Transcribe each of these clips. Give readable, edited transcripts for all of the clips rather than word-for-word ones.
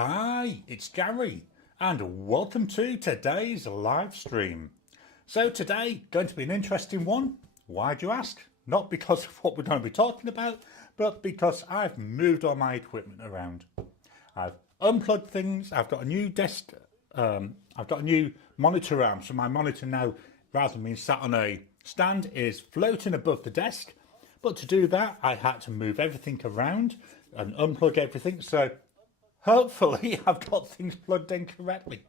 Hi, it's Gary and welcome to today's live stream. So today, going to be an interesting one. Why do you ask? Not because of what we're going to be talking about, but because I've moved all my equipment around. I've unplugged things, I've got a new desk, I've got a new monitor arm, so my monitor now, rather than being sat on a stand, is floating above the desk. But to do that, I had to move everything around and unplug everything, so hopefully I've got things plugged in correctly.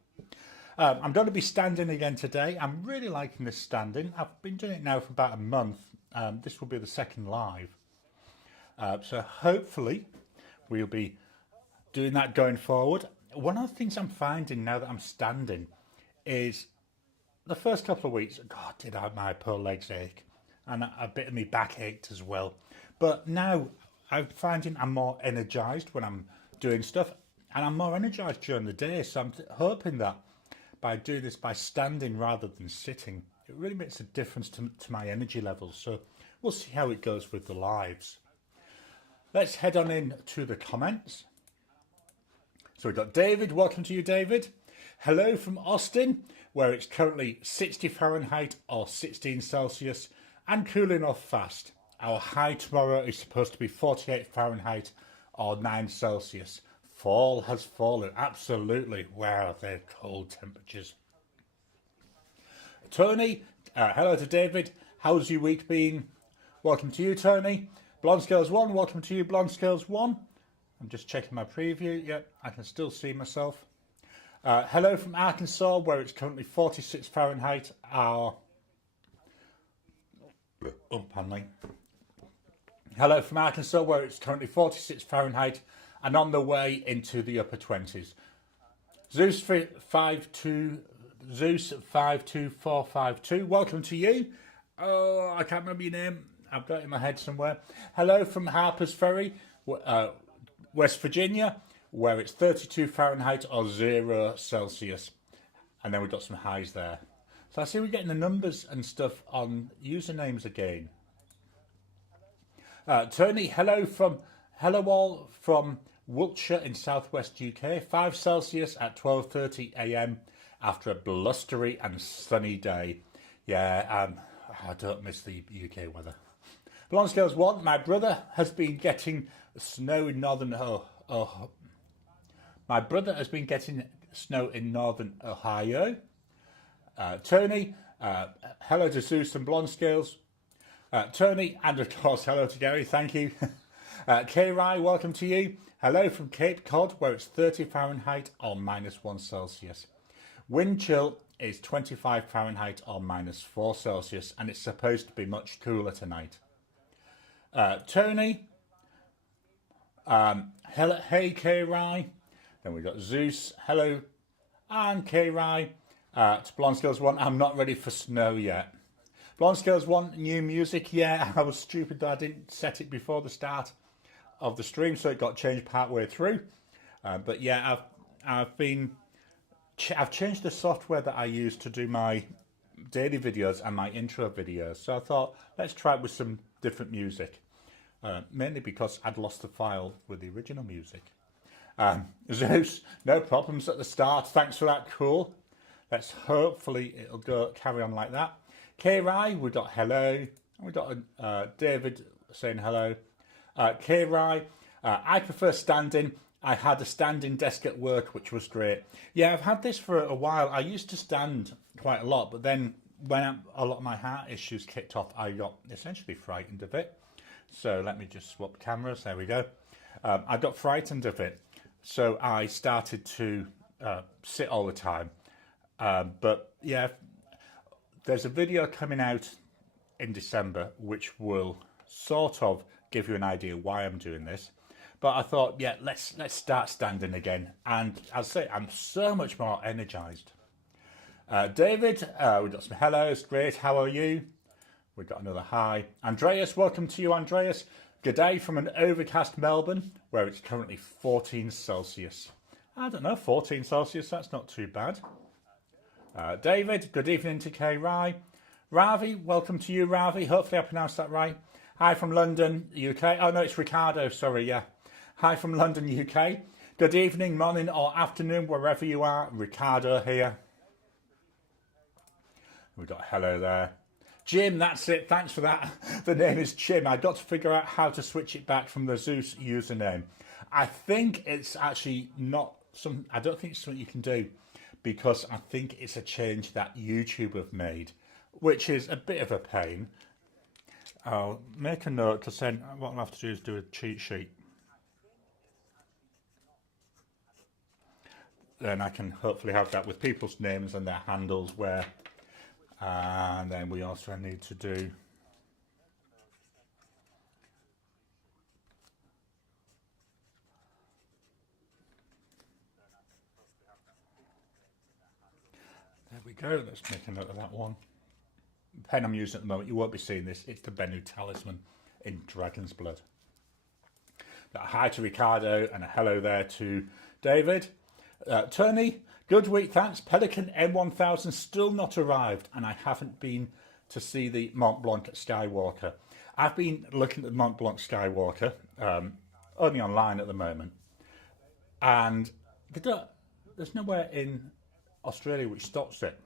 I'm going to be standing again today. I'm really liking this standing. I've been doing it now for about a month. This will be the second live. So hopefully we'll be doing that going forward. One of the things I'm finding now that I'm standing is the first couple of weeks, God, did my poor legs ache. And a bit of my back ached as well. But now I'm finding I'm more energised when I'm doing stuff. And I'm more energised during the day. So I'm hoping that by doing this by standing rather than sitting, it really makes a difference to my energy levels. So we'll see how it goes with the lives. Let's head on in to the comments. So we've got David. Welcome to you, David. Hello from Austin, where it's currently 60 Fahrenheit or 16 Celsius and cooling off fast. Our high tomorrow is supposed to be 48 Fahrenheit or 9 Celsius. Fall has fallen. Absolutely. Wow, they're cold temperatures. Tony, hello to David. How's your week been? Welcome to you, Tony. Blonde Scales 1, welcome to you, Blonde Scales 1. I'm just checking my preview. Yep, I can still see myself. Hello from Arkansas, where it's currently 46 Fahrenheit. Pardon me. Hello from Arkansas, where it's currently 46 Fahrenheit and on the way into the upper 20s. Zeus52452, welcome to you. Oh, I can't remember your name. I've got it in my head somewhere. Hello from Harper's Ferry, West Virginia, where it's 32 Fahrenheit or 0 Celsius. And then we've got some highs there. So I see we're getting the numbers and stuff on usernames again. Tony, hello all from Wiltshire in southwest UK. 5 Celsius at 12:30 AM after a blustery and sunny day. Yeah, I don't miss the UK weather. Blonde Scales 1, my brother has been getting snow in northern My brother has been getting snow in northern Ohio. Tony, hello to Zeus and Blonde Scales. Tony, and of course, hello to Gary, thank you. K-Rai, welcome to you. Hello from Cape Cod, where it's 30 Fahrenheit or -1 Celsius. Wind chill is 25 Fahrenheit or -4 Celsius, and it's supposed to be much cooler tonight. Tony, hello, hey K-Rai. Then we've got Zeus, hello, and K-Rai. To Blonde Scales 1, I'm not ready for snow yet. Blonde Scales 1, new music. Yeah, I was stupid that I didn't set it before the start of the stream, so it got changed partway through. But yeah, I've changed the software that I use to do my daily videos and my intro videos. So I thought, let's try it with some different music. Mainly because I'd lost the file with the original music. Zeus, no problems at the start. Thanks for that, cool. Let's hopefully it'll carry on like that. K-Rai, we got hello. We got David saying hello. K-Rai, I prefer standing. I had a standing desk at work, which was great. Yeah, I've had this for a while. I used to stand quite a lot, but then when a lot of my heart issues kicked off, I got essentially frightened of it. So let me just swap cameras. There we go. I got frightened of it. So I started to sit all the time. But yeah, there's a video coming out in December which will sort of give you an idea why I'm doing this. But I thought, yeah, let's start standing again. And I'll say I'm so much more energized. David, we've got some hellos. Great, how are you? We've got another hi. Andreas, welcome to you, Andreas. Good day from an overcast Melbourne, where it's currently 14 Celsius. I don't know, 14 Celsius, that's not too bad. David, good evening to K-Rai. Ravi, welcome to you, Ravi. Hopefully I pronounced that right. Hi from London, UK. Oh no, it's Ricardo, sorry, yeah. Hi from London, UK. Good evening, morning or afternoon, wherever you are. Ricardo here. We've got hello there. Jim, that's it. Thanks for that. The name is Jim. I got to figure out how to switch it back from the Zeus username. I think it's actually not something, I don't think it's something you can do, because I think it's a change that YouTube have made, which is a bit of a pain. I'll make a note, because then what I'll have to do is do a cheat sheet. Then I can hopefully have that with people's names and their handles where, and then we also need to do there we go. Let's make a note of that one. The pen I'm using at the moment, you won't be seeing this, it's the Bennu Talisman in Dragon's Blood. Hi to Ricardo and a hello there to David. Tony, good week, thanks. Pelican M1000 still not arrived, and I haven't been to see the Mont Blanc Skywalker. I've been looking at the Mont Blanc Skywalker, only online at the moment, and there's nowhere in Australia which stocks it.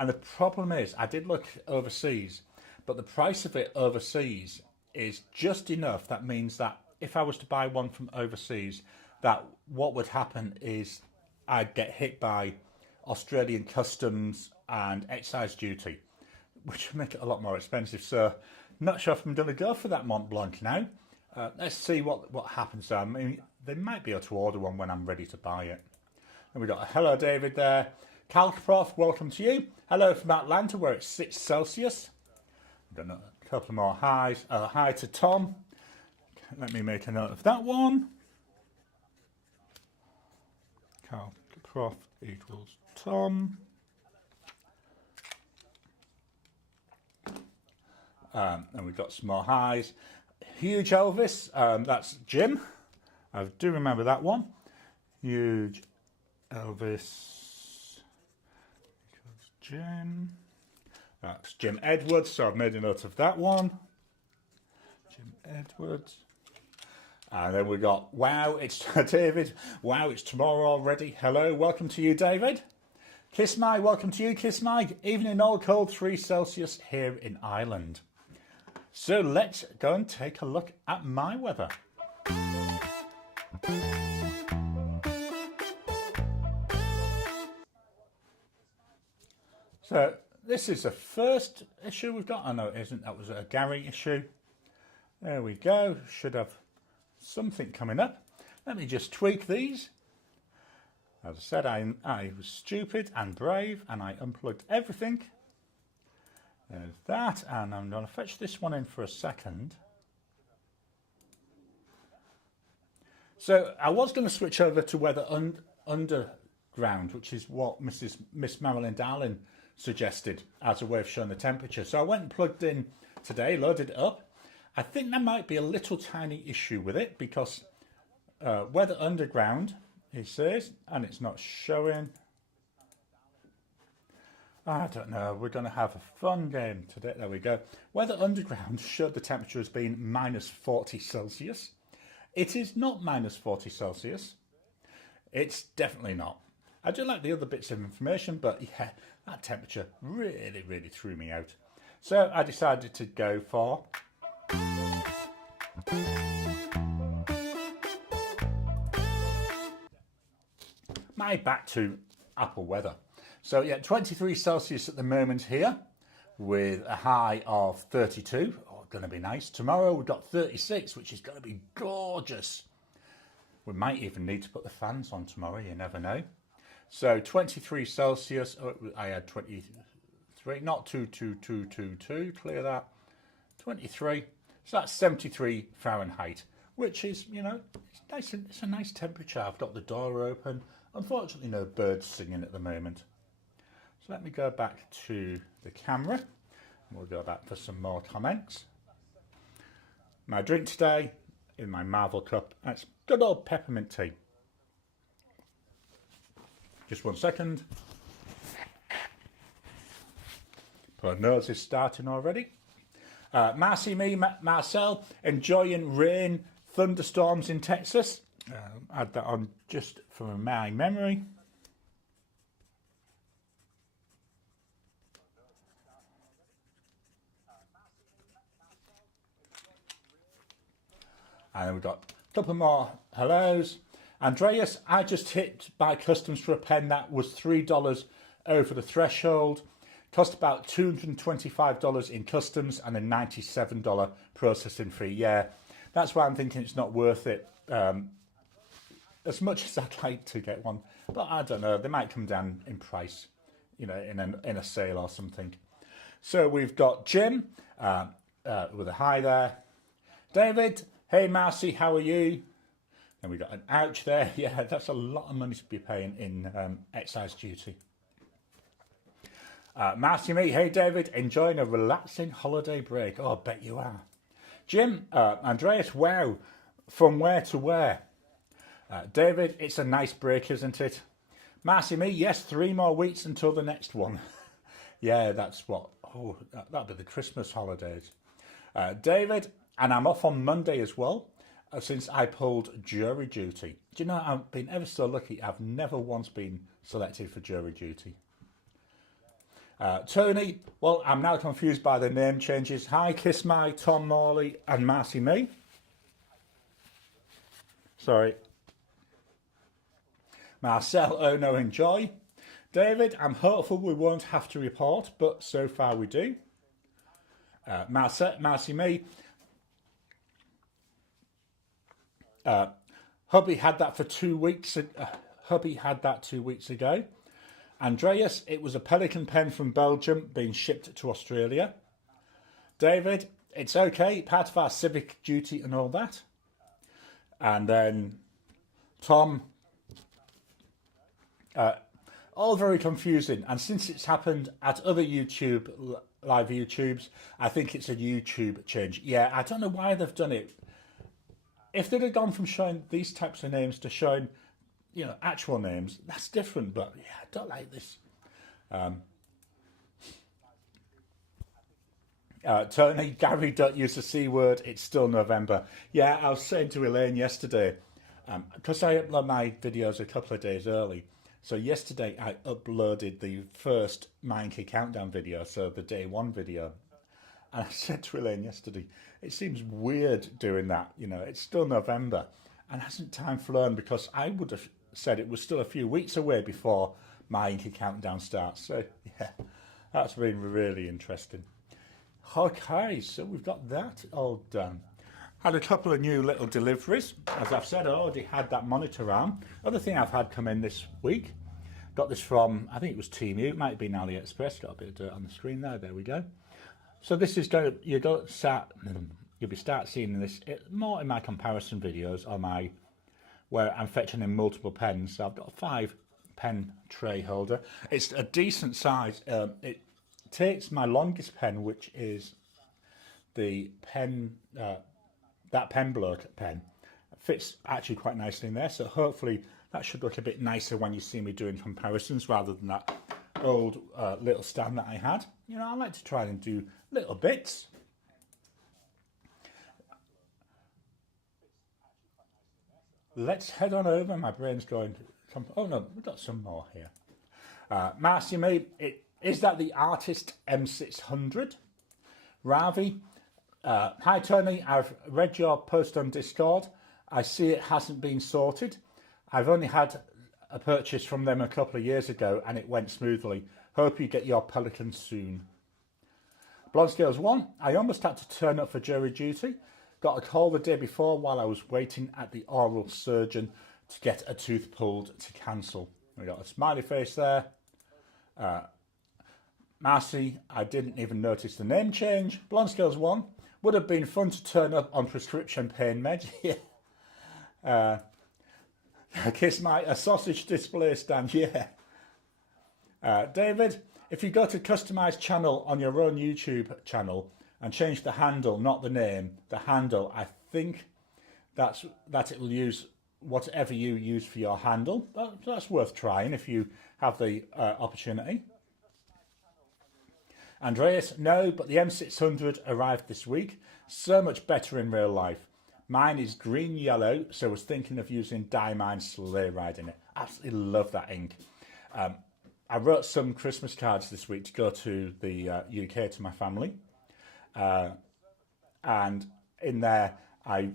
And the problem is, I did look overseas, but the price of it overseas is just enough. That means that if I was to buy one from overseas, that what would happen is I'd get hit by Australian customs and excise duty, which would make it a lot more expensive. So not sure if I'm going to go for that Mont Blanc now. Let's see what happens there. I mean, they might be able to order one when I'm ready to buy it. And we've got a hello David there. Calprof, welcome to you. Hello from Atlanta, where it's 6 Celsius. I've got a couple more highs. Hi to Tom. Let me make a note of that one. Calprof equals Tom. And we've got some more highs. Huge Elvis, that's Jim. I do remember that one. Huge Elvis. Jim. That's Jim Edwards, so I've made a note of that one. Jim Edwards. And then we've got, wow, it's David. Wow, it's tomorrow already. Hello, welcome to you, David. Kiss My, welcome to you, Kiss My. Evening all cold, 3 Celsius here in Ireland. So let's go and take a look at my weather. So this is the first issue we've got. I know it isn't, that was a Gary issue. There we go, should have something coming up. Let me just tweak these. As I said, I was stupid and brave and I unplugged everything. There's that, and I'm going to fetch this one in for a second. So I was going to switch over to Weather Underground, which is what Miss Marilyn Darling suggested as a way of showing the temperature. So I went and plugged in today, loaded it up. I think there might be a little tiny issue with it because Weather Underground, he says, and it's not showing. I don't know, we're going to have a fun game today. There we go. Weather Underground showed the temperature as being minus 40 Celsius. It is not minus 40 Celsius. It's definitely not. I do like the other bits of information, but yeah, that temperature really, really threw me out. So I decided to go for my back to Apple weather. So yeah, 23 Celsius at the moment here with a high of 32. Oh, going to be nice. Tomorrow we've got 36, which is going to be gorgeous. We might even need to put the fans on tomorrow, you never know. So 23 Celsius, oh, I had 23, not 22222, clear that. 23, so that's 73 Fahrenheit, which is, you know, it's nice. It's a nice temperature. I've got the door open. Unfortunately, no birds singing at the moment. So let me go back to the camera. And we'll go back for some more comments. My drink today in my Marvel cup, that's good old peppermint tea. Just 1 second. My nose is starting already. Marcel, enjoying rain, thunderstorms in Texas. Add that on just from my memory. And then we've got a couple more hellos. Andreas, I just hit by customs for a pen that was $3 over the threshold. Cost about $225 in customs and a $97 processing fee. Yeah, that's why I'm thinking it's not worth it. As much as I'd like to get one, but I don't know. They might come down in price, you know, in a sale or something. So we've got Jim with a hi there. David, hey Marcy, how are you? And we got an ouch there. Yeah, that's a lot of money to be paying in excise duty. Marcy me, hey David, enjoying a relaxing holiday break. Oh, I bet you are. Jim, Andreas, wow, from where to where? David, it's a nice break, isn't it? Marcy me, yes, 3 more weeks until the next one. Yeah, that's what, oh, that'll be the Christmas holidays. David, and I'm off on Monday as well, since I pulled jury duty. Do you know, I've been ever so lucky. I've never once been selected for jury duty. Tony, well, I'm now confused by the name changes. Hi, Kiss My, Tom Morley, and Marcy Me. Sorry. Marcel, oh no, enjoy. David, I'm hopeful we won't have to report, but so far we do. Marcy Me. Hubby had that for 2 weeks. Hubby had that 2 weeks ago. Andreas, it was a Pelican pen from Belgium being shipped to Australia. David, it's okay, part of our civic duty and all that. And then Tom, all very confusing. And since it's happened at other live YouTubes, I think it's a YouTube change. Yeah, I don't know why they've done it. If they'd have gone from showing these types of names to showing, you know, actual names, that's different. But yeah, I don't like this. Tony, Gary, don't use the C word. It's still November. Yeah, I was saying to Elaine yesterday, because I upload my videos a couple of days early. So yesterday I uploaded the first Minecraft Countdown video, so the day 1 video. And I said to Elaine yesterday, it seems weird doing that. You know, it's still November. And hasn't time flown? Because I would have said it was still a few weeks away before my Inky Countdown starts. So, yeah, that's been really interesting. Okay, so we've got that all done. Had a couple of new little deliveries. As I've said, I already had that monitor arm. Other thing I've had come in this week. Got this from, I think it was Temu. It might have been AliExpress. Got a bit of dirt on the screen there. There we go. So this is going. You'll start seeing this more in my comparison videos on where I'm fetching in multiple pens. So I've got a 5 pen tray holder. It's a decent size. It takes my longest pen, which is the pen that pen bloke pen. Fits actually quite nicely in there. So hopefully that should look a bit nicer when you see me doing comparisons rather than that old little stand that I had. You know, I like to try and do little bits. Let's head on over. My brain's going. Oh no, we've got some more here. Marcy May, is that the Artist M600? Ravi, hi Tony, I've read your post on Discord. I see it hasn't been sorted. I've only had a purchase from them a couple of years ago and it went smoothly. Hope you get your Pelican soon. Blonde Scales 1, I almost had to turn up for jury duty. Got a call the day before while I was waiting at the oral surgeon to get a tooth pulled to cancel. We got a smiley face there. Marcy, I didn't even notice the name change. Blonde Scales 1, would have been fun to turn up on prescription pain meds. Yeah. Kiss my a sausage display stand, yeah. David, if you go to customize channel on your own YouTube channel and change the handle, not the name, the handle, I think that it will use whatever you use for your handle. That's worth trying if you have the opportunity. Andreas, no, but the M600 arrived this week. So much better in real life. Mine is green yellow, so I was thinking of using Diamine Sleigh Ride in it. Absolutely love that ink. I wrote some Christmas cards this week to go to the UK to my family, and in there I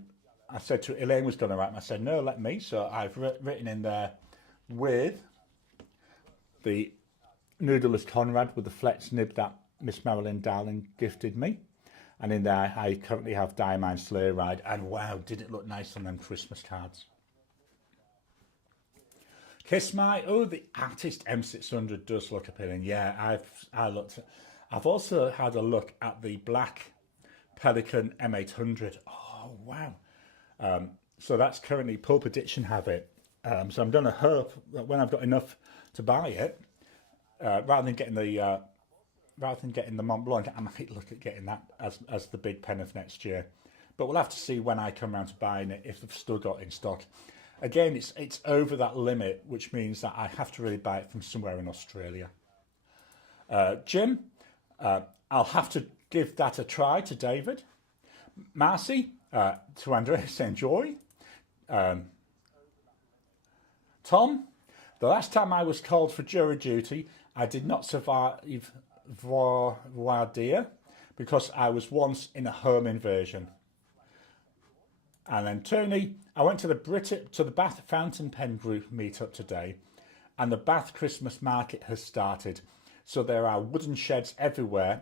said to Elaine was going to write them. I said no, let me. So I've written in there with the Noodleless Conrad with the flex nib that Miss Marilyn Darling gifted me. And in there, I currently have Diamond Sleigh Ride. And wow, did it look nice on them Christmas cards. Kiss My, oh, the Artist M600 does look appealing. Yeah, I've also had a look at the black Pelican M800. Oh, wow. So that's currently Pulp Addiction have it. So I'm going to hope that when I've got enough to buy it, rather than getting the Mont Blanc, I might look at getting that as the big pen of next year. But we'll have to see when I come around to buying it, if they've still got it in stock. Again, it's over that limit, which means that I have to really buy it from somewhere in Australia. Jim, I'll have to give that a try to David. Marcy, to Andreas, enjoy. Tom, the last time I was called for jury duty, I did not survive voir dire because I was once in a home invasion. And then Tony, I went to the Bath Fountain Pen Group meetup today, and the Bath Christmas market has started. So there are wooden sheds everywhere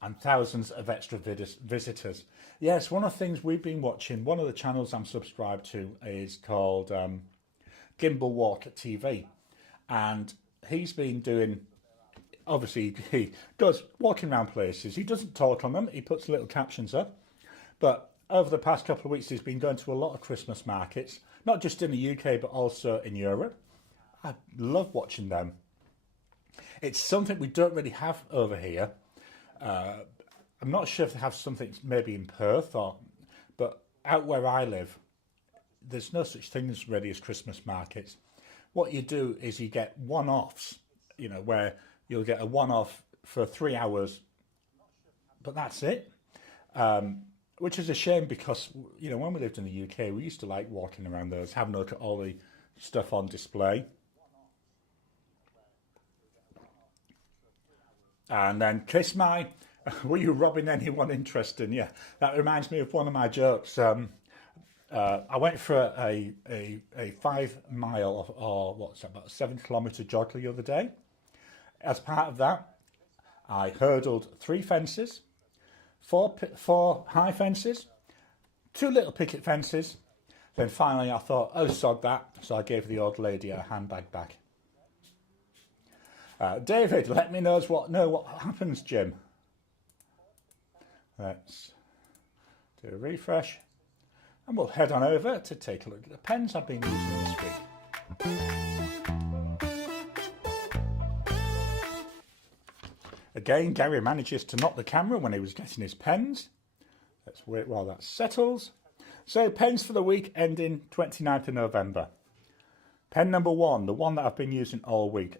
and thousands of extra visitors. Yes, one of the things we've been watching, one of the channels I'm subscribed to is called Gimbal Walk TV. And he's been doing, obviously he does walking around places. He doesn't talk on them, he puts little captions up. But over the past couple of weeks, he's been going to a lot of Christmas markets, not just in the UK, but also in Europe. I love watching them. It's something we don't really have over here. I'm not sure if they have something maybe in Perth, but out where I live, there's no such thing as really as Christmas markets. What you do is you get one-offs, where you'll get a one-off for 3 hours, but that's it. Which is a shame because, when we lived in the UK, we used to like walking around those, having a look at all the stuff on display. And then Kiss My, were you robbing anyone interesting? Yeah, that reminds me of one of my jokes. I went for a 5 mile or what's that, about a 7 kilometre jog the other day. As part of that, I hurdled 3 fences, four high fences, 2 little picket fences. Then finally I thought, oh, sod that. So I gave the old lady her handbag back. David, let me know what happens, Jim. Let's do a refresh. And we'll head on over to take a look at the pens I've been using this week. Again, Gary manages to knock the camera when he was getting his pens. Let's wait while that settles. So pens for the week ending 29th of November. Pen number 1, the one that I've been using all week.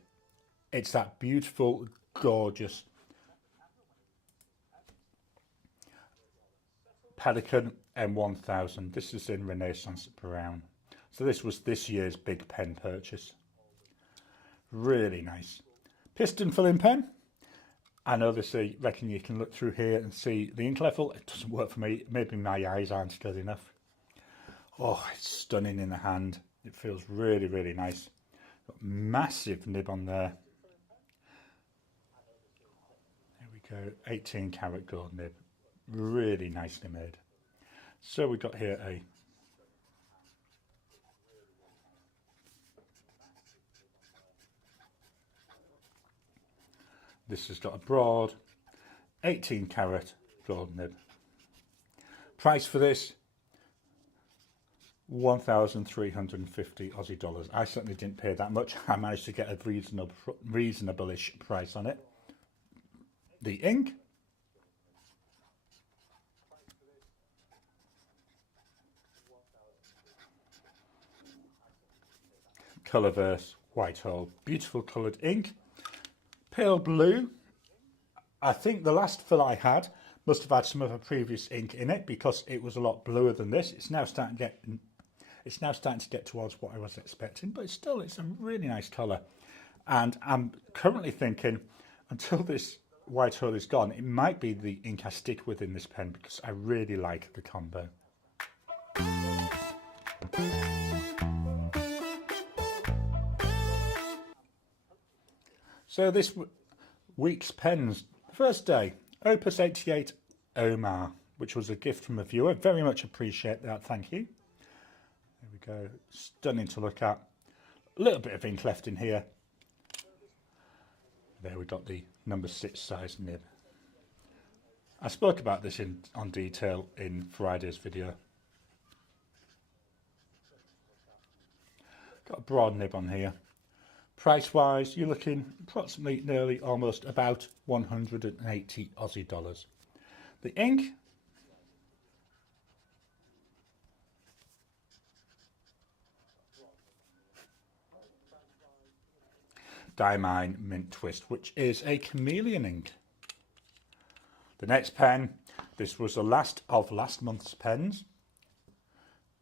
It's that beautiful, gorgeous Pelican M1000. This is in Renaissance Brown. So this was this year's big pen purchase. Really nice. Piston filling pen. And obviously, reckon you can look through here and see the ink level. It doesn't work for me. Maybe my eyes aren't good enough. Oh, it's stunning in the hand. It feels really, really nice. Got massive nib on there. There we go. 18 karat gold nib. Really nicely made. So we've got here a this has got a broad 18 karat gold nib. Price for this 1,350 Aussie dollars. I certainly didn't pay that much. I managed to get a reasonable-ish price on it. The ink, Colourverse Whitehall, beautiful coloured ink. Pale blue. I think the last fill I had Must have had some of a previous ink in it because it was a lot bluer than this. It's now starting to get towards what I was expecting, but it's a really nice colour. And I'm currently thinking, until this white hull is gone, it might be the ink I stick with in this pen because I really like the combo. So this week's pens, first day, Opus 88 Omar, which was a gift from a viewer. Very much appreciate that, thank you. There we go, stunning to look at. A little bit of ink left in here. There we got the number 6 size nib. I spoke about this on detail in Friday's video. Got a broad nib on here. Price wise, you're looking approximately nearly almost about 180 Aussie dollars. The ink, Diamine Mint Twist, which is a chameleon ink. The next pen, this was the last of last month's pens,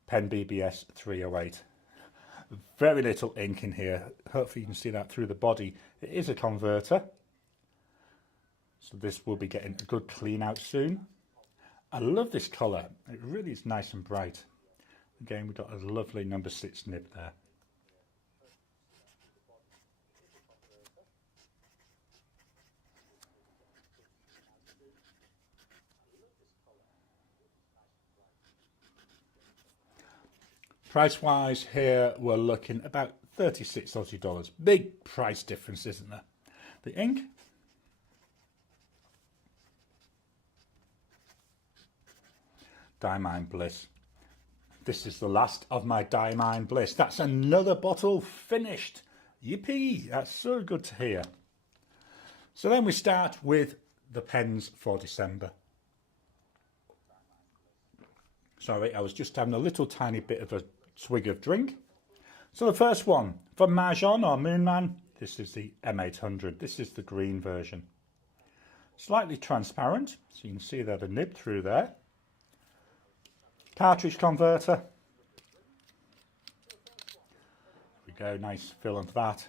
Pen BBS 308. Very little ink in here. Hopefully you can see that through the body. It is a converter, so this will be getting a good clean out soon. I love this colour. It really is nice and bright. Again, we've got a lovely number 6 nib there. Price wise here we're looking about 36 Aussie dollars. Big price difference, isn't there? The ink, Diamine Bliss. This is the last of my Diamine Bliss. That's another bottle finished. Yippee, that's so good to hear. So then we start with the pens for December. Sorry, I was just having a little tiny bit of a swig of drink. So the first one for Mahjong or Moonman, this is the M800. This is the green version. Slightly transparent, so you can see there the nib through there. Cartridge converter. There we go, nice fill of that.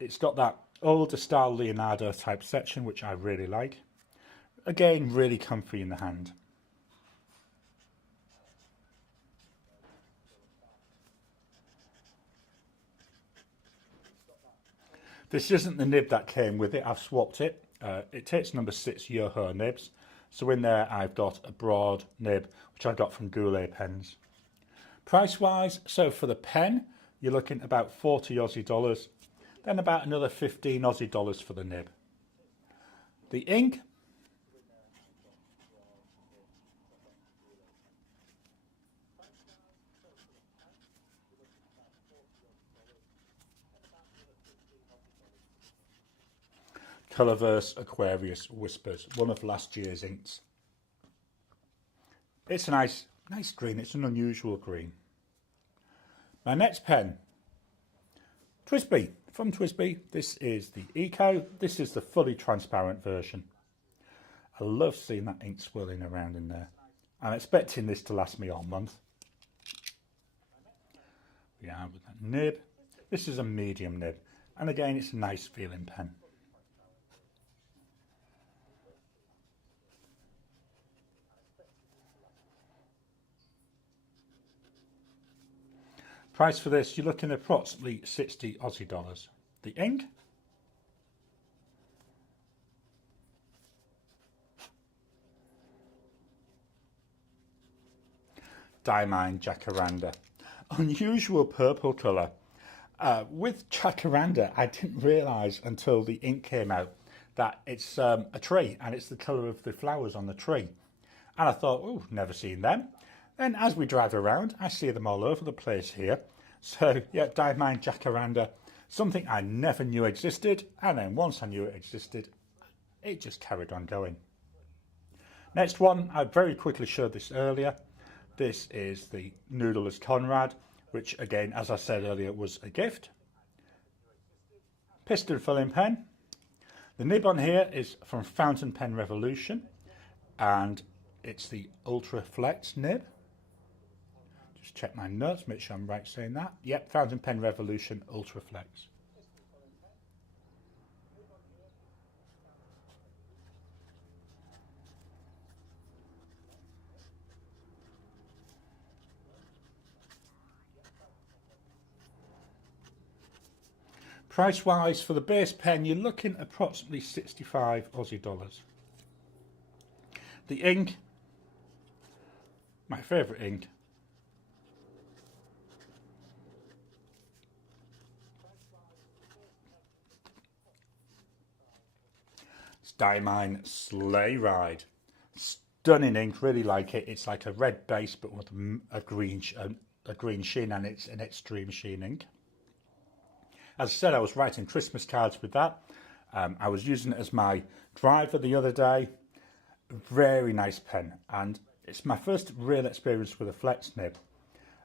It's got that older style Leonardo type section, which I really like. Again, really comfy in the hand. This isn't the nib that came with it, I've swapped it. It takes number 6 Yoho nibs. So in there I've got a broad nib, which I got from Goulet Pens. Price wise, so for the pen, you're looking about 40 Aussie dollars, then about another 15 Aussie dollars for the nib. The ink, Colourverse Aquarius Whispers, one of last year's inks. It's a nice green, it's an unusual green. My next pen, TWSBI, from TWSBI. This is the Eco, this is the fully transparent version. I love seeing that ink swirling around in there. I'm expecting this to last me all month. Yeah, with that nib. This is a medium nib, and again it's a nice feeling pen. Price for this, you're looking at approximately 60 Aussie dollars. The ink, Diamine Jacaranda. Unusual purple colour. With Jacaranda, I didn't realise until the ink came out that it's a tree and it's the colour of the flowers on the tree. And I thought, oh, never seen them. Then as we drive around, I see them all over the place here. So yeah, Diamine Jacaranda, something I never knew existed. And then once I knew it existed, it just carried on going. Next one, I very quickly showed this earlier. This is the Noodler's Conrad, which again, as I said earlier, was a gift. Piston filling pen. The nib on here is from Fountain Pen Revolution, and it's the Ultra Flex nib. Just check my notes, make sure I'm right saying that. Yep, Fountain Pen Revolution Ultra Flex. Price wise for the base pen, you're looking at approximately 65 Aussie dollars. The ink, my favourite ink, it's Diamine Sleigh Ride. Stunning ink, really like it. It's like a red base but with a green sheen, and it's an extreme sheen ink. As I said, I was writing Christmas cards with that. I was using it as my driver the other day. Very nice pen, and it's my first real experience with a flex nib,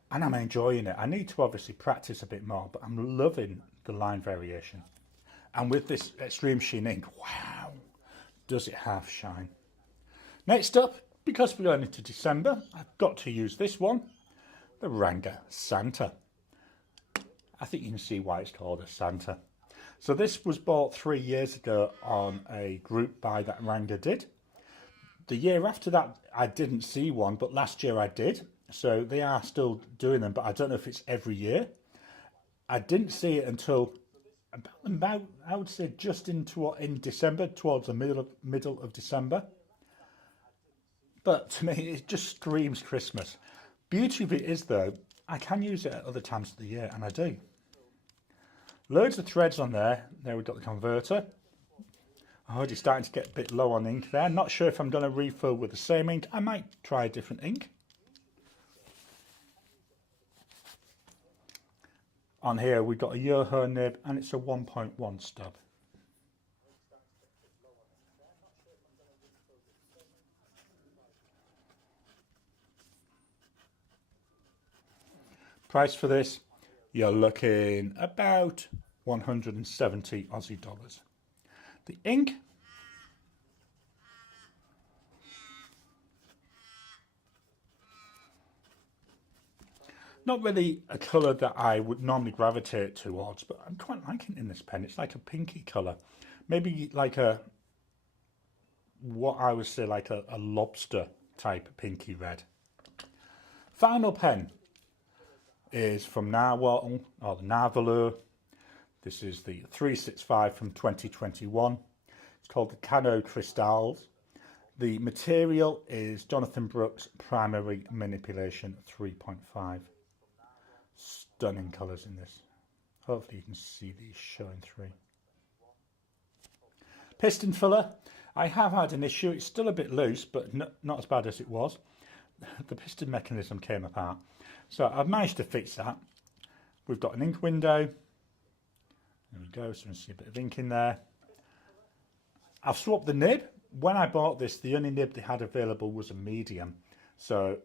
and I'm enjoying it. I need to obviously practice a bit more, but I'm loving the line variation. And with this extreme sheen ink, wow, does it have shine. Next up, because we're going into December, I've got to use this one, the Ranga Santa. I think you can see why it's called a Santa. So this was bought 3 years ago on a group buy that Ranga did. The year after that, I didn't see one, but last year I did. So they are still doing them, but I don't know if it's every year. I didn't see it until about I would say just in December, towards the middle of December. But to me, it just screams Christmas. Beauty of it is, though, I can use it at other times of the year, and I do. Loads of threads on there. There we've got the converter. I'm already starting to get a bit low on ink there. Not sure if I'm going to refill with the same ink. I might try a different ink. On here we've got a Yoho nib, and it's a 1.1 stub. Price for this, you're looking about 170 Aussie dollars. The ink, not really a colour that I would normally gravitate towards, but I'm quite liking it in this pen. It's like a pinky colour, maybe like what I would say like a lobster type pinky red. Final pen is from Narwhal, or the Narvalur. This is the 365 from 2021. It's called the Cano Crystals. The material is Jonathan Brooks Primary Manipulation 3.5. Stunning colours in this. Hopefully you can see these showing through. Piston filler. I have had an issue. It's still a bit loose, but not as bad as it was. The piston mechanism came apart. So I've managed to fix that. We've got an ink window. There we go, so you can see a bit of ink in there. I've swapped the nib. When I bought this, the only nib they had available was a medium. So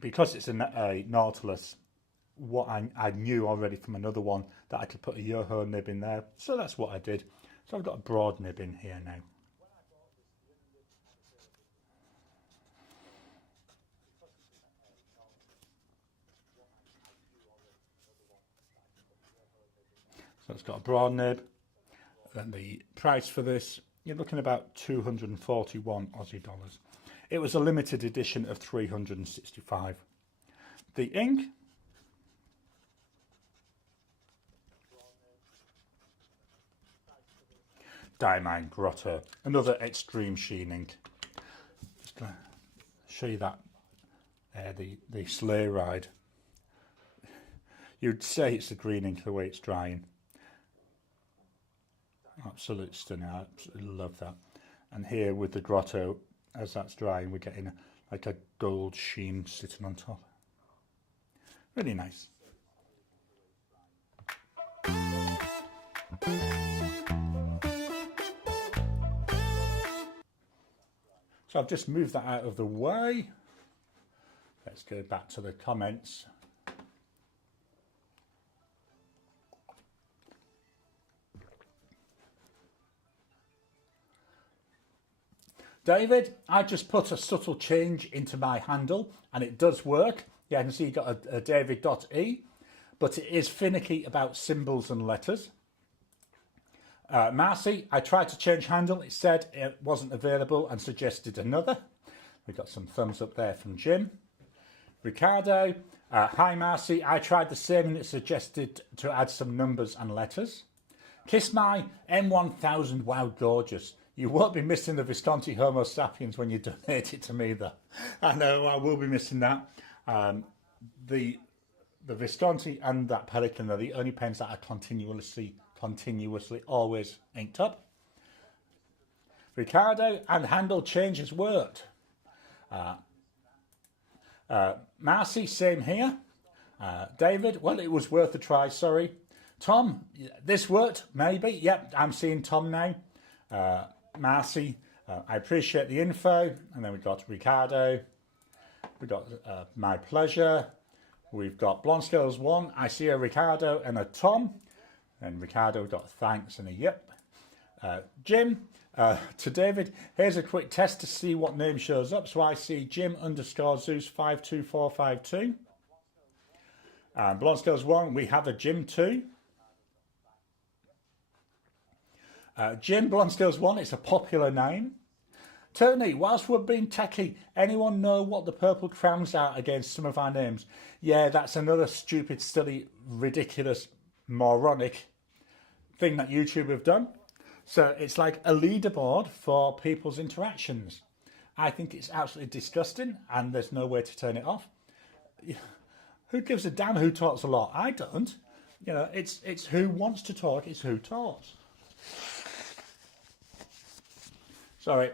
because it's a Nautilus, what I knew already from another one that I could put a Yoho nib in there. So that's what I did. So I've got a broad nib in here now. So it's got a broad nib, and the price for this, you're looking about 241 Aussie dollars. It was a limited edition of 365. The ink, Diamine Grotto, another extreme sheen ink. Just going to show you that, the Sleigh Ride. You'd say it's the green ink the way it's drying. Absolute stunning. I absolutely love that. And here with the Grotto, as that's drying, we're getting like a gold sheen sitting on top. Really nice. So I've just moved that out of the way. Let's go back to the comments. David, I just put a subtle change into my handle and it does work. Yeah, I can see you got a David.E, but it is finicky about symbols and letters. Marcy, I tried to change handle. It said it wasn't available and suggested another. We got some thumbs up there from Jim. Ricardo, hi Marcy, I tried the same and it suggested to add some numbers and letters. Kiss my M1000, wow, gorgeous. You won't be missing the Visconti Homo sapiens when you donate it to me though. I know, I will be missing that. The Visconti and that Pelican are the only pens that are continuously always inked up. Ricardo, and handle change has worked. Marcy, same here. David, well, it was worth a try, sorry. Tom, this worked, maybe. Yep, I'm seeing Tom now. Marcy, I appreciate the info. And then we've got Ricardo. We've got my pleasure. We've got Blonde Scales 1. I see a Ricardo and a Tom. And Ricardo got thanks and a yep. Jim, to David, here's a quick test to see what name shows up. So I see Jim _ Zeus 52452. Blonde Scales 1, we have a Jim 2. Jim Blonde Scales 1, it's a popular name. Tony, whilst we're being techie, anyone know what the purple crowns are against some of our names? Yeah, that's another stupid, silly, ridiculous, moronic thing that YouTube have done. So it's like a leaderboard for people's interactions. I think it's absolutely disgusting and there's no way to turn it off. Who gives a damn who talks a lot? I don't. You know, it's who wants to talk, it's who talks. Sorry.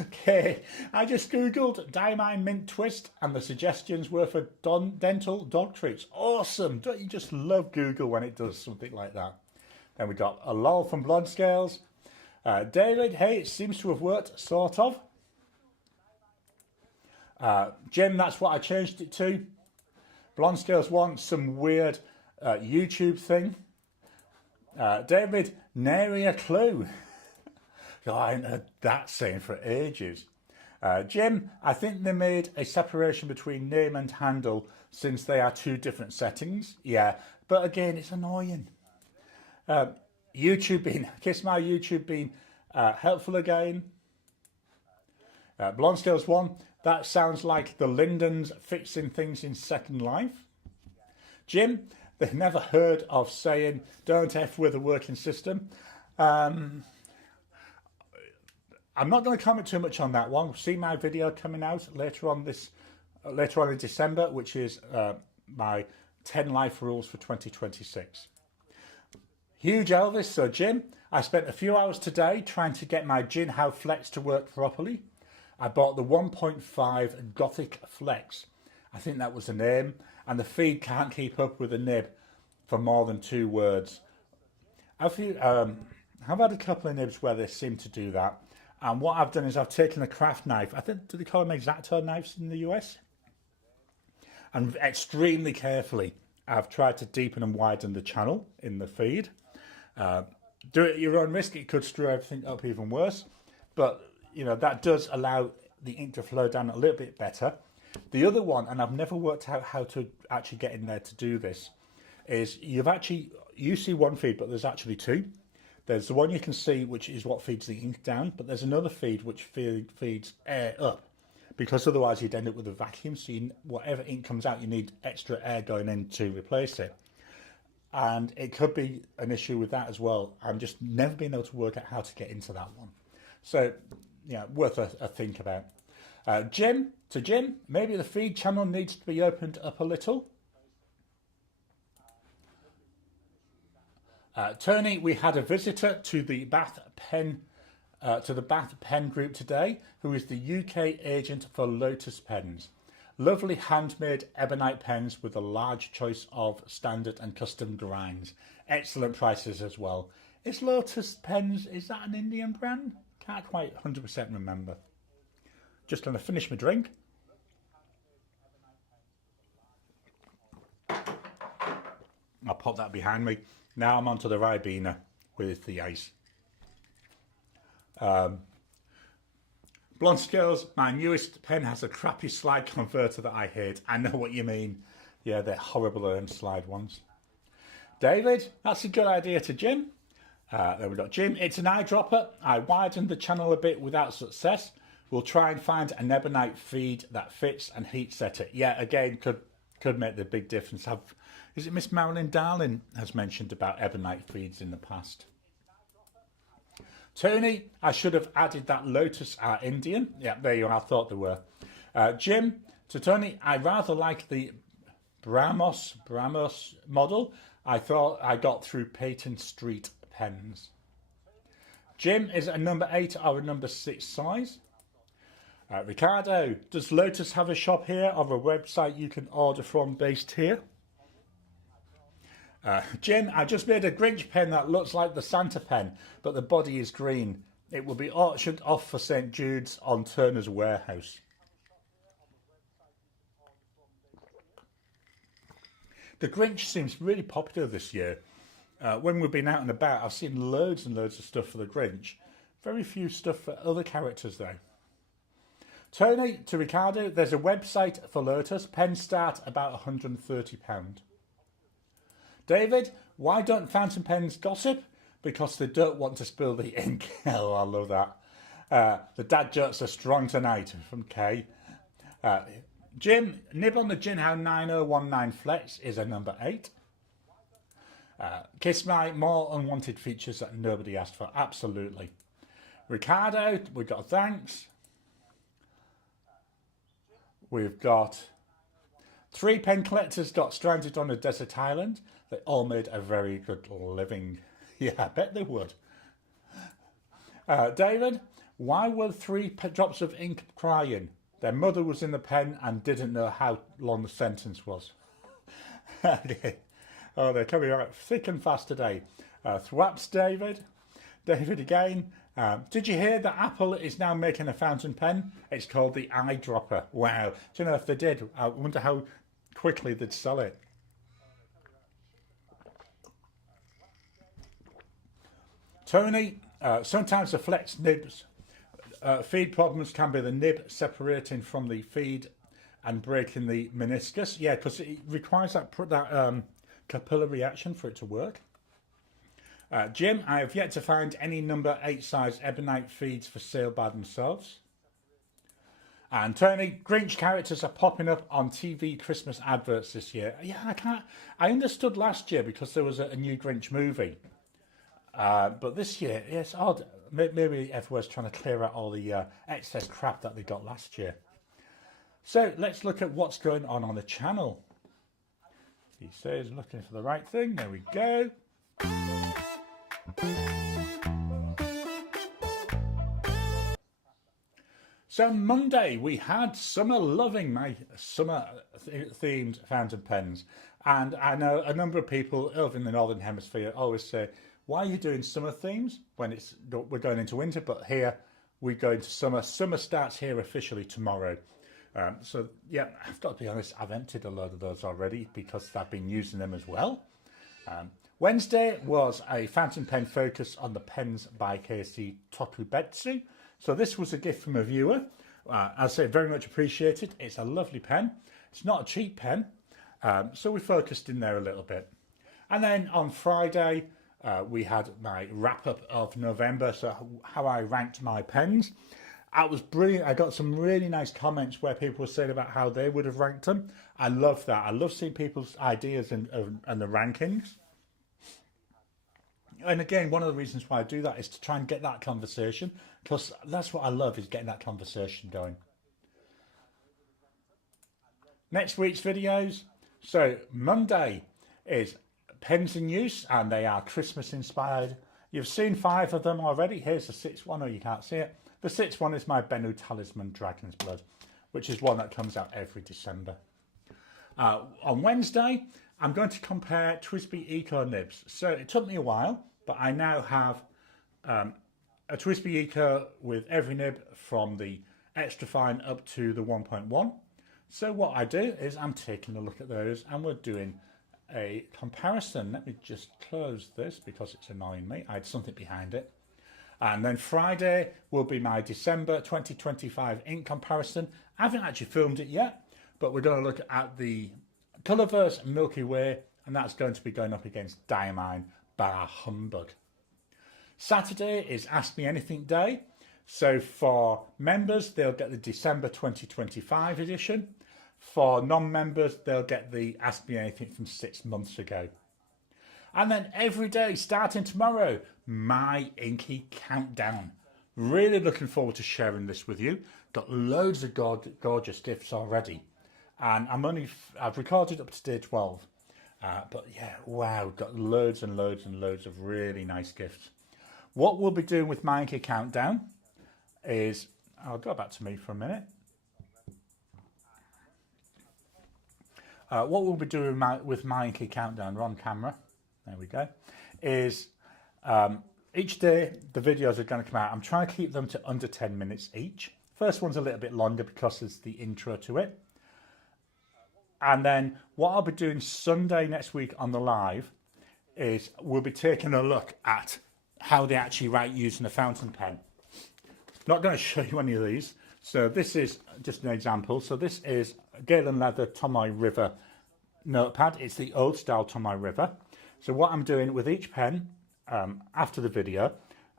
Okay, I just googled Diamine Mint Twist and the suggestions were for dental dog treats. Awesome! Don't you just love Google when it does something like that? Then we got a lol from Blonde Scales. David, hey, it seems to have worked, sort of. Jim, that's what I changed it to. Blonde Scales 1, some weird YouTube thing. David, nary a clue. God, I ain't heard that saying for ages. Jim, I think they made a separation between name and handle since they are two different settings. Yeah, but again, it's annoying. YouTube being, Kiss My YouTube being helpful again. Blonde Scales 1, that sounds like the Lindens fixing things in Second Life. Jim, they've never heard of saying don't F with a working system. I'm not going to comment too much on that one. See my video coming out later on in December, which is my 10 life rules for 2026. Huge Elvis. So Jim, I spent a few hours today trying to get my Jinhao Flex to work properly. I bought the 1.5 Gothic Flex. I think that was the name. And the feed can't keep up with the nib for more than 2 words. I've had a couple of nibs where they seem to do that. And what I've done is I've taken a craft knife. I think, do they call them X-Acto knives in the US? And extremely carefully, I've tried to deepen and widen the channel in the feed. Do it at your own risk. It could screw everything up even worse. But, you know, that does allow the ink to flow down a little bit better. The other one, and I've never worked out how to actually get in there to do this, is you see one feed, but there's actually 2. There's the one you can see, which is what feeds the ink down, but there's another feed which feeds air up, because otherwise you'd end up with a vacuum. So whatever ink comes out, you need extra air going in to replace it. And it could be an issue with that as well. I'm just never been able to work out how to get into that one. So, yeah, worth a think about. Jim, maybe the feed channel needs to be opened up a little. Tony, we had a visitor to the Bath Pen group today, who is the UK agent for Lotus pens. Lovely handmade ebonite pens with a large choice of standard and custom grinds. Excellent prices as well. Is Lotus pens, is that an Indian brand? Can't quite 100% remember. Just going to finish my drink. I'll pop that behind me. Now I'm onto the Ribena with the ice. Blonde Skills, my newest pen has a crappy slide converter that I hate. I know what you mean. Yeah, they're horrible slide ones. David, that's a good idea to Jim. Then we've got Jim. It's an eyedropper. I widened the channel a bit without success. We'll try and find an ebonite feed that fits and heat set it. Yeah, again, could make the big difference. Is it Miss Marilyn Darling has mentioned about ebonite feeds in the past? Tony, I should have added that Lotus are Indian. Yeah, there you are. I thought they were. Jim, to Tony, I rather like the Bramos model. I thought I got through Peyton Street pens. Jim, is it a number 8 or a number 6 size? Ricardo, does Lotus have a shop here or a website you can order from based here? Jim, I just made a Grinch pen that looks like the Santa pen, but the body is green. It will be auctioned off for St. Jude's on Turner's Warehouse. The Grinch seems really popular this year. When we've been out and about, I've seen loads and loads of stuff for the Grinch. Very few stuff for other characters though. Tony, to Ricardo, there's a website for Lotus. Pens start about £130. David, why don't fountain pens gossip? Because they don't want to spill the ink. Oh, I love that. The dad jokes are strong tonight from Kay. Jim, nib on the Jinhao 9019 Flex is a number 8. Kiss my more unwanted features that nobody asked for. Absolutely. Ricardo, we've got thanks. We've got 3 pen collectors got stranded on a desert island. They all made a very good living. Yeah, I bet they would. David, why were 3 drops of ink crying? Their mother was in the pen and didn't know how long the sentence was. Okay. Oh, they're coming out thick and fast today. Thwaps, David. David again. Did you hear that Apple is now making a fountain pen? It's called the eyedropper. Wow. Do you know if they did? I wonder how quickly they'd sell it. Tony, sometimes the flex nibs feed problems can be the nib separating from the feed and breaking the meniscus. Yeah, because it requires that capillary action for it to work. Jim, I have yet to find any number 8 size ebonite feeds for sale by themselves. And Tony, Grinch characters are popping up on TV Christmas adverts this year. Yeah, I understood last year because there was a new Grinch movie. But this year, it's odd. Maybe everyone's trying to clear out all the excess crap that they got last year. So let's look at what's going on the channel. He says looking for the right thing. There we go. So Monday we had Summer Loving, my summer themed fountain pens. And I know a number of people over in the Northern Hemisphere always say, why are you doing summer themes when we're going into winter? But here we go into summer. Summer starts here officially tomorrow. So yeah, I've got to be honest, I've emptied a load of those already because I've been using them as well. Wednesday was a fountain pen focus on the pens by KC Tokubetsu. So this was a gift from a viewer. I say very much appreciated. It's a lovely pen. It's not a cheap pen. So we focused in there a little bit. And then on Friday, we had my wrap up of November. So how I ranked my pens. I was brilliant. I got some really nice comments where people were saying about how they would have ranked them. I love that. I love seeing people's ideas and the rankings. And again, one of the reasons why I do that is to try and get that conversation, because that's what I love, is getting that conversation going. Next week's videos. So Monday is pens in use, and they are Christmas inspired. You've seen 5 of them already. Here's the 6th one, or you can't see it. The 6th one is my Bennu Talisman Dragon's Blood, which is one that comes out every December. On Wednesday, I'm going to compare TWSBI Eco nibs. So it took me a while, but I now have a TWSBI Eco with every nib from the extra fine up to the 1.1. So what I do is I'm taking a look at those and we're doing a comparison. Let me just close this because it's annoying me. I had something behind it. And then Friday will be my December 2025 ink comparison. I haven't actually filmed it yet, but we're going to look at the Colourverse Milky Way, and that's going to be going up against Diamine Bar Humbug. Saturday is Ask Me Anything Day. So for members, they'll get the December 2025 edition. For non-members, they'll get the Ask Me Anything from 6 months ago. And then every day, starting tomorrow, my Inky Countdown. Really looking forward to sharing this with you. Got loads of gorgeous gifts already. And I've recorded up to day 12. But yeah, wow, got loads and loads and loads of really nice gifts. What we'll be doing with my Inky Countdown is, I'll go back to me for a minute. What we'll be doing with my Inky Countdown, we're on camera, there we go, is each day the videos are going to come out. I'm trying to keep them to under 10 minutes each. First one's a little bit longer because it's the intro to it. And then what I'll be doing Sunday next week on the live is we'll be taking a look at how they actually write using a fountain pen. Not going to show you any of these. So this is just an example. So this is Galen Leather Tomoe River notepad. It's the old style Tomoe River. So what I'm doing with each pen after the video,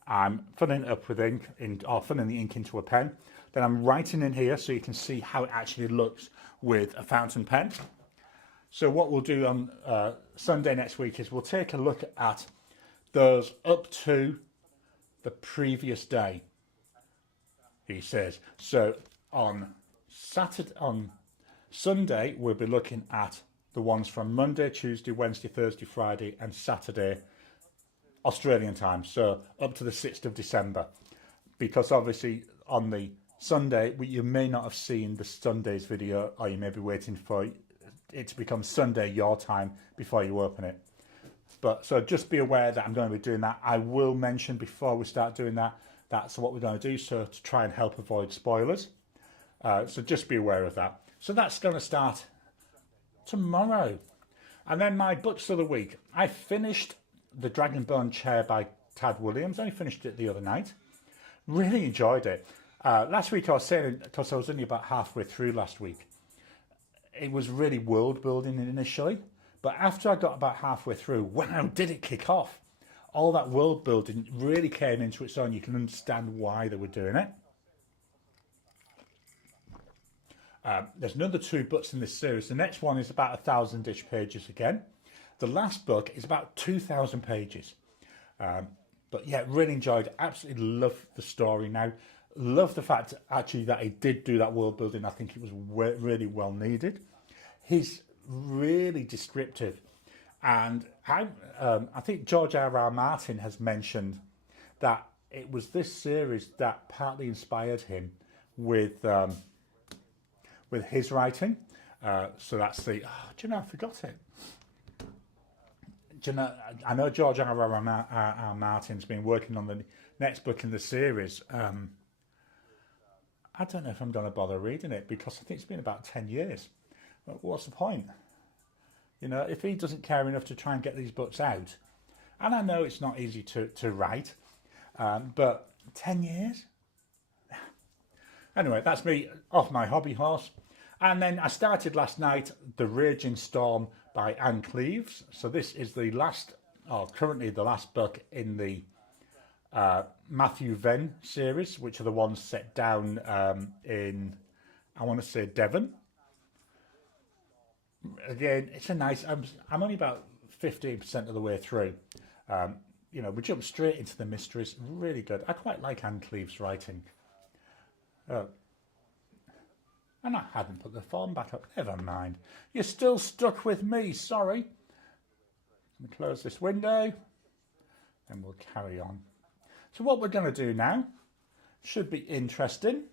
I'm filling it up with ink, or filling the ink into a pen. Then I'm writing in here so you can see how it actually looks with a fountain pen. So what we'll do on Sunday next week is we'll take a look at those up to the previous day, he says. So on Sunday, we'll be looking at the ones from Monday, Tuesday, Wednesday, Thursday, Friday, and Saturday, Australian time. So up to the 6th of December, because obviously on the Sunday, you may not have seen the Sunday's video, or you may be waiting for it to become Sunday your time before you open it. But so just be aware that I'm going to be doing that. I will mention before we start doing that, that's what we're going to do, so to try and help avoid spoilers. So just be aware of that. So that's going to start tomorrow. And then my books of the week. I finished The Dragonbone Chair by Tad Williams. I only finished it the other night. Really enjoyed it. Last week I was saying, because I was only about halfway through last week, it was really world building initially. But after I got about halfway through, wow, did it kick off. All that world building really came into its own. You can understand why they were doing it. There's another 2 books in this series. The next one is about 1,000-ish pages again. The last book is about 2,000 pages. But yeah, really enjoyed it. Absolutely love the story now. Love the fact actually that he did do that world building. I think it was really well needed. He's really descriptive. And I think George R.R. Martin has mentioned that it was this series that partly inspired him with his writing. So that's the, do you know, I forgot it. Do you know, I know George R.R. Martin's been working on the next book in the series. I don't know if I'm going to bother reading it because I think it's been about 10 years. But what's the point? You know, if he doesn't care enough to try and get these books out, and I know it's not easy to write, but 10 years? Anyway, that's me off my hobby horse. And then I started last night The Raging Storm by Anne Cleeves. So this is the last, or currently the last book in the Matthew Venn series, which are the ones set down in, I want to say, Devon. Again, it's a nice, I'm only about 15% of the way through. You know, we jump straight into the mysteries. Really good. I quite like Anne Cleeves' writing. And I hadn't put the form back up. Never mind. You're still stuck with me. Sorry. Let me close this window. And we'll carry on. So what we're going to do now should be interesting.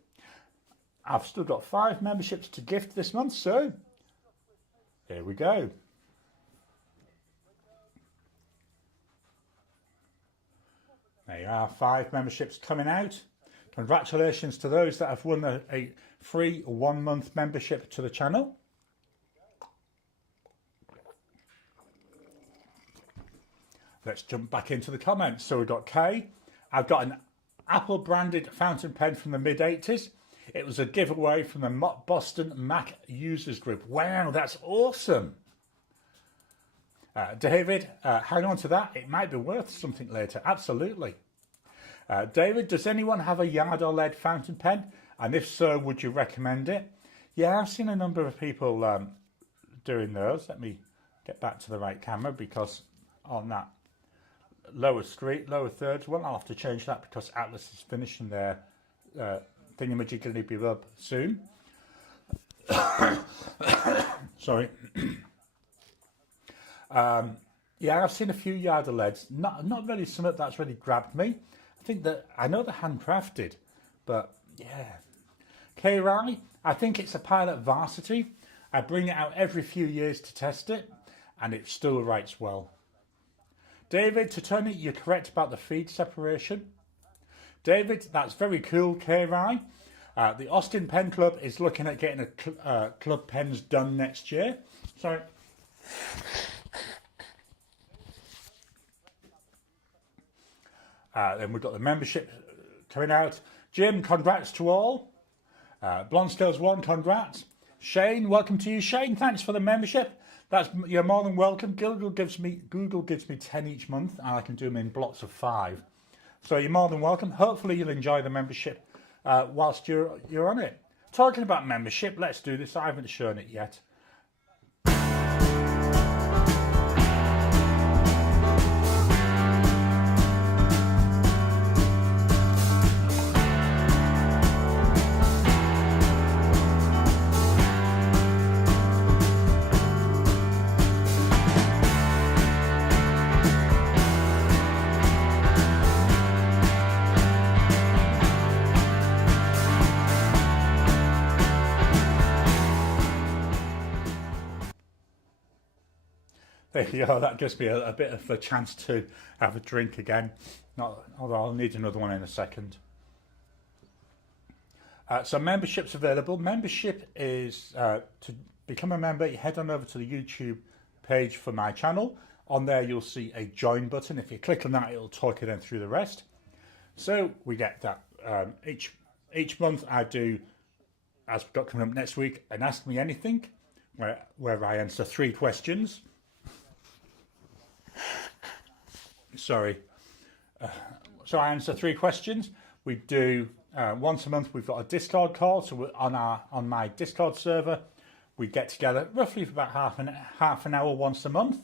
I've still got 5 memberships to gift this month, so here we go. There you are, 5 memberships coming out. Congratulations to those that have won a free 1-month membership to the channel. Let's jump back into the comments. So we've got Kay. I've got an Apple branded fountain pen from the mid-80s. It was a giveaway from the Boston Mac Users Group. Wow, that's awesome. David, hang on to that. It might be worth something later. Absolutely. David, does anyone have a Yardar lead fountain pen? And if so, would you recommend it? Yeah, I've seen a number of people doing those. Let me get back to the right camera, because on that lower third one, I'll have to change that because Atlas is finishing their thingamajiggy rub soon. Sorry. Yeah, I've seen a few Yardar leads. Not really something that's really grabbed me. I think that I know they're handcrafted, but yeah. K Riley, I think it's a Pilot Varsity. I bring it out every few years to test it, and it still writes well. David, to Tony, you're correct about the feed separation. David, that's very cool, K Riley. The Austin Pen Club is looking at getting a club pens done next year. Sorry. Then we've got the membership coming out. Jim, congrats to all. Blonde Scales 1, congrats. Shane, welcome to you. Shane, thanks for the membership. You're more than welcome. Google gives me 10 each month, and I can do them in blocks of 5. So you're more than welcome. Hopefully you'll enjoy the membership whilst you're on it. Talking about membership, let's do this. I haven't shown it yet. There you go, that gives me a bit of a chance to have a drink again. Although I'll need another one in a second. So membership's available. Membership is, to become a member, you head on over to the YouTube page for my channel. On there you'll see a join button. If you click on that, it'll talk you then through the rest. So we get that each month I do, as we've got coming up next week, an Ask Me Anything, where I answer 3 questions. Sorry. So I answer 3 questions. We do once a month. We've got a Discord call. So on my Discord server, we get together roughly for about half an hour once a month,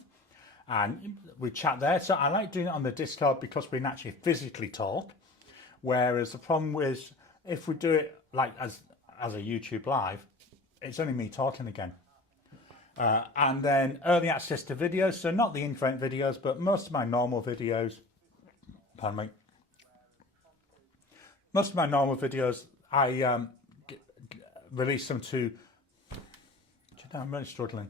and we chat there. So I like doing it on the Discord because we can actually physically talk. Whereas the problem is, if we do it like as a YouTube live, it's only me talking again. And then early access to videos, so not the internet videos, but most of my normal videos, pardon me, most of my normal videos, I release them to, I'm really struggling.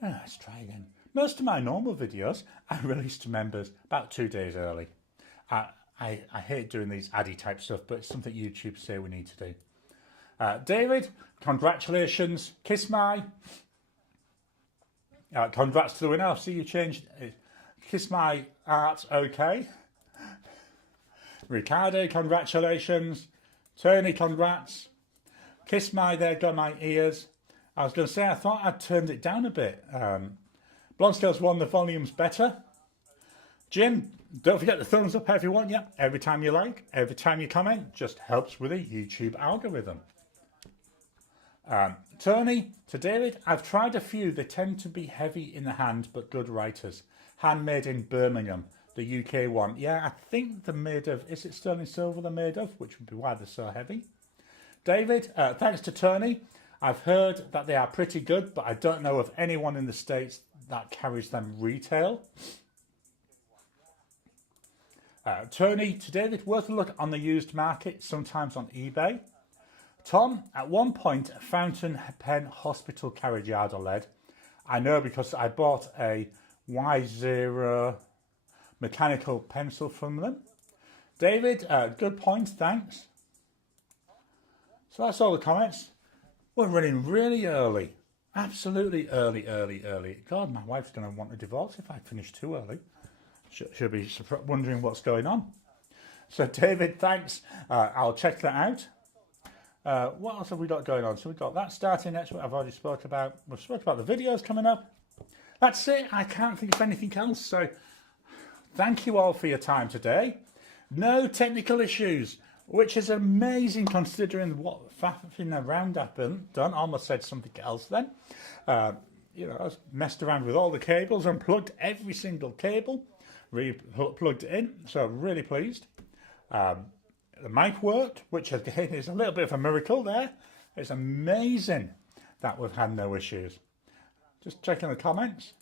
Let's try again. Most of my normal videos, I release to members about 2 days early. I hate doing these addy type stuff, but it's something YouTube say we need to do. David, congratulations. Kiss my... congrats to the winner. I see you changed it. Kiss my art, okay. Ricardo, congratulations. Tony, congrats. Kiss my, there go my ears. I was going to say, I thought I'd turned it down a bit. Blonde Scales 1, the volume's better. Jim, don't forget the thumbs up everyone. Yeah, every time you like, every time you comment, just helps with the YouTube algorithm. Tony, to David, I've tried a few. They tend to be heavy in the hand, but good writers. Handmade in Birmingham, the UK one. Yeah, I think they're made of, is it sterling silver they're made of? Which would be why they're so heavy. David, thanks to Tony. I've heard that they are pretty good, but I don't know of anyone in the States that carries them retail. Tony, to David, worth a look on the used market, sometimes on eBay. Tom, at one point, a fountain pen hospital carried Yardar lead. I know because I bought a Y0 mechanical pencil from them. David, good point, thanks. So that's all the comments. We're running really early. Absolutely early. God, my wife's going to want a divorce if I finish too early. She'll be wondering what's going on. So David, thanks. I'll check that out. What else have we got going on? So we've got that starting next week. I've already spoke about. We've spoken about the videos coming up. That's it. I can't think of anything else. So thank you all for your time today. No technical issues, which is amazing considering what faffing around happened. Done. Almost said something else then. You know, I was messed around with all the cables, unplugged every single cable, plugged it in. So really pleased. The mic worked, which again is a little bit of a miracle there. It's amazing that we've had no issues. Just checking the comments.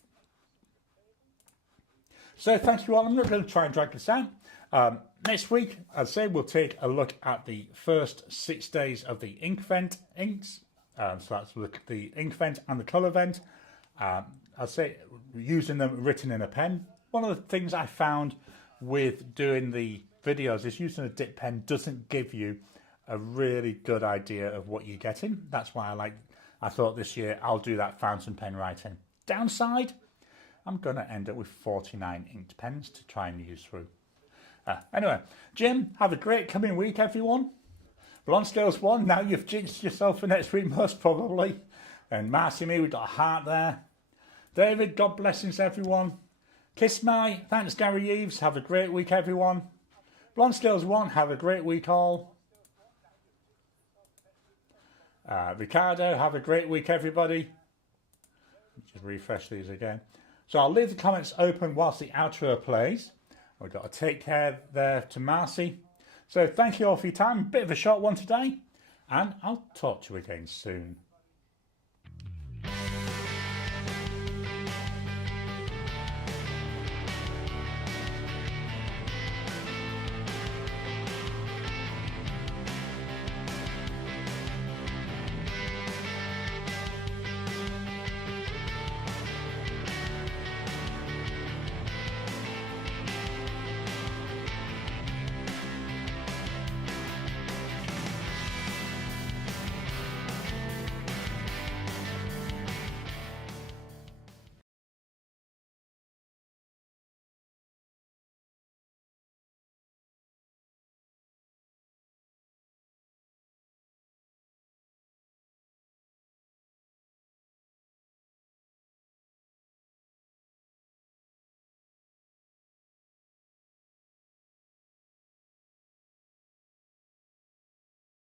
So thank you all. I'm not going to try and drag this out. Next week, I'd say we'll take a look at the first 6 days of the ink vent inks. So that's the ink vent and the colour vent. I'd say using them written in a pen. One of the things I found with doing the videos is using a dip pen doesn't give you a really good idea of what you're getting. That's why I thought this year I'll do that fountain pen writing. Downside, I'm going to end up with 49 inked pens to try and use through. Anyway, Jim, have a great coming week, everyone. Blonde Scales 1, now you've jinxed yourself for next week, most probably. And Marcy me, we've got a heart there. David, God blessings, everyone. Kiss my, thanks, Gary Eves. Have a great week, everyone. Blonde Scales 1, have a great week, all. Ricardo, have a great week, everybody. Just refresh these again. So I'll leave the comments open whilst the outro plays. We've got to take care there to Marcy. So thank you all for your time. Bit of a short one today. And I'll talk to you again soon.